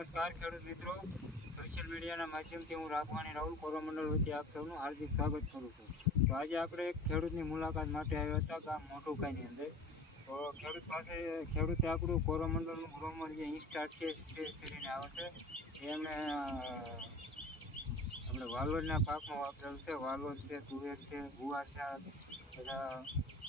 નમસ્કાર ખેડૂત મિત્રો, સોશિયલ મીડિયાના માધ્યમથી હું રાખવાણી રાહુલ કોરોમંડળ વતી આપ સૌનું હાર્દિક સ્વાગત કરું છું. તો આજે આપણે એક ખેડૂતની મુલાકાત માટે આવ્યા હતા ગામ મોટુકાઈની અંદર. તો ખેડૂતે આપણું કોરોમંડળનું ગ્રોમર જે ઇન્સ્ટા કરીને આવે છે એમણે આપણે વાલોડના પાકમાં વાપરેલું છે. વાલોડ છે, તુવેર છે, ગુવાર છે, બધા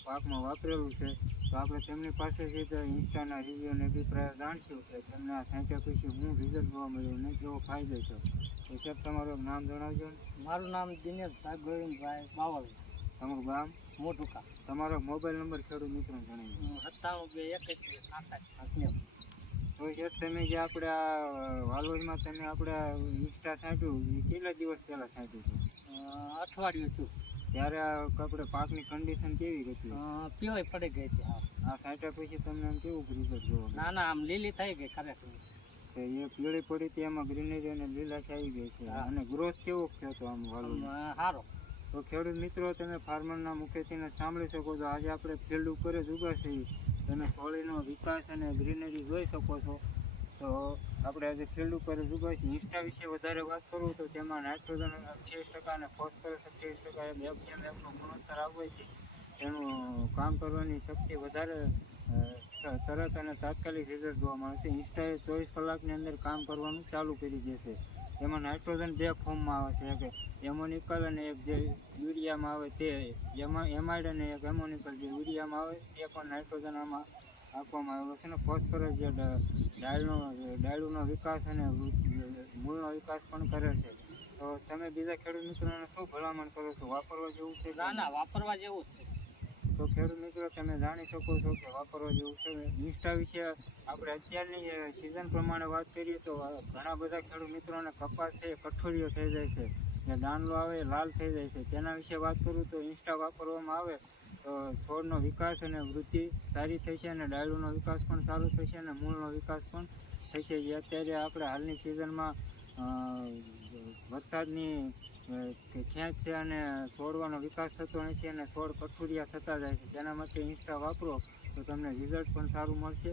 પાકમાં વાપરેલું છે. તો આપણે તેમની પાસેથી તો ઇન્સ્ટાના રિવ્યુ અને અભિપ્રાય જાણશું કે તેમને આ સાંઠ્યા પછી હું રિઝલ્ટ જોવા મળ્યું અને કેવો ફાયદો છે. તો સાહેબ તમારું નામ જણાવજો ને. મારું નામ દિનેશભાઈ ગોવિંદભાઈ બાવળ. તમારું ગામ મોટુકા. તમારો મોબાઈલ નંબર ખેડૂત મિત્રોને જણાવી. 97 તો સાહેબ તમે જે આપણે આ વાલોડમાં તમે આપણે ઇન્સ્ટા છાંટ્યું એ કેટલા દિવસ પહેલાં છાંટ્યું હતું? અઠવાડિયું થયું ત્યારે આપણે પાકની કન્ડિશન કેવી હતી? પીવાય પડી ગઈ હતી. આ છાંટ્યા પછી તમને આમ કેવું રિઝલ્ટ જોવા? ના ના, આમ લીલી થઈ ગઈ ખરેખર. એ પીળી પડી હતી એમાં ગ્રીનરી અને લીલાશ આવી ગઈ છે. અને ગ્રોથ કેવો થયો હતો આમ વાલોડ? સારો. તો ખેડૂત મિત્રો, તમે ફાર્મરના મુખ્યત્વેને સાંભળી શકો છો. આજે આપણે ફિલ્ડ ઉપર જ ઊભા છીએ. તમે સોળીનો વિકાસ અને ગ્રીનરી જોઈ શકો છો. તો આપણે આજે ફિલ્ડ ઉપર જ ઊભા છીએ. ઇન્સ્ટા વિશે વધારે વાત કરું તો તેમાં નાઇટ્રોજન 28% અને ફોસ્ફરસ 28% એફનું ગુણોત્તર આવવાથી એનું કામ કરવાની શક્તિ વધારે તરત અને તાત્કાલિક રિઝલ્ટ જોવા મળે છે. ઇન્સ્ટાએ 24 કલાકની અંદર કામ કરવાનું ચાલુ કરી દેશે. એમાં નાઇટ્રોજન 2 ફોર્મમાં આવે છે, કે એમોનિકલ અને એક જે યુરિયામાં આવે તે એમાઇડ અને એક એમોનિકલ જે યુરિયામાં આવે તે પણ નાઇટ્રોજન આમાં આપવામાં આવ્યો છે. અને ફોસ્ફરસ જે ડાયલુનો વિકાસ અને મૂળનો વિકાસ પણ કરે છે. તો તમે બીજા ખેડૂત મિત્રોને શું ભલામણ કરો છો? વાપરવા જેવું છે? ના ના, વાપરવા જેવું છે. તો ખેડૂત મિત્રો, તમે જાણી શકો છો કે વાપરવા જેવું છે. ઇન્સ્ટા વિશે આપણે અત્યારની સિઝન પ્રમાણે વાત કરીએ તો ઘણા બધા ખેડૂત મિત્રોને કપાસ છે કઠોળીઓ થઈ જાય છે, જે દાંડલો આવે લાલ થઈ જાય છે. તેના વિશે વાત કરું તો ઇન્સ્ટા વાપરવામાં આવે તો છોડનો વિકાસ અને વૃદ્ધિ સારી થશે, અને ડાયલુનો વિકાસ પણ સારો થશે, અને મૂળનો વિકાસ પણ થશે. જે અત્યારે આપણે હાલની સિઝનમાં વરસાદની ખેંચ છે અને છોડવાનો વિકાસ થતો નથી અને છોડ કઠોળિયા થતા જાય છે. તેના માટે ઇન્સ્ટા વાપરો તો તમને રિઝલ્ટ પણ સારું મળશે.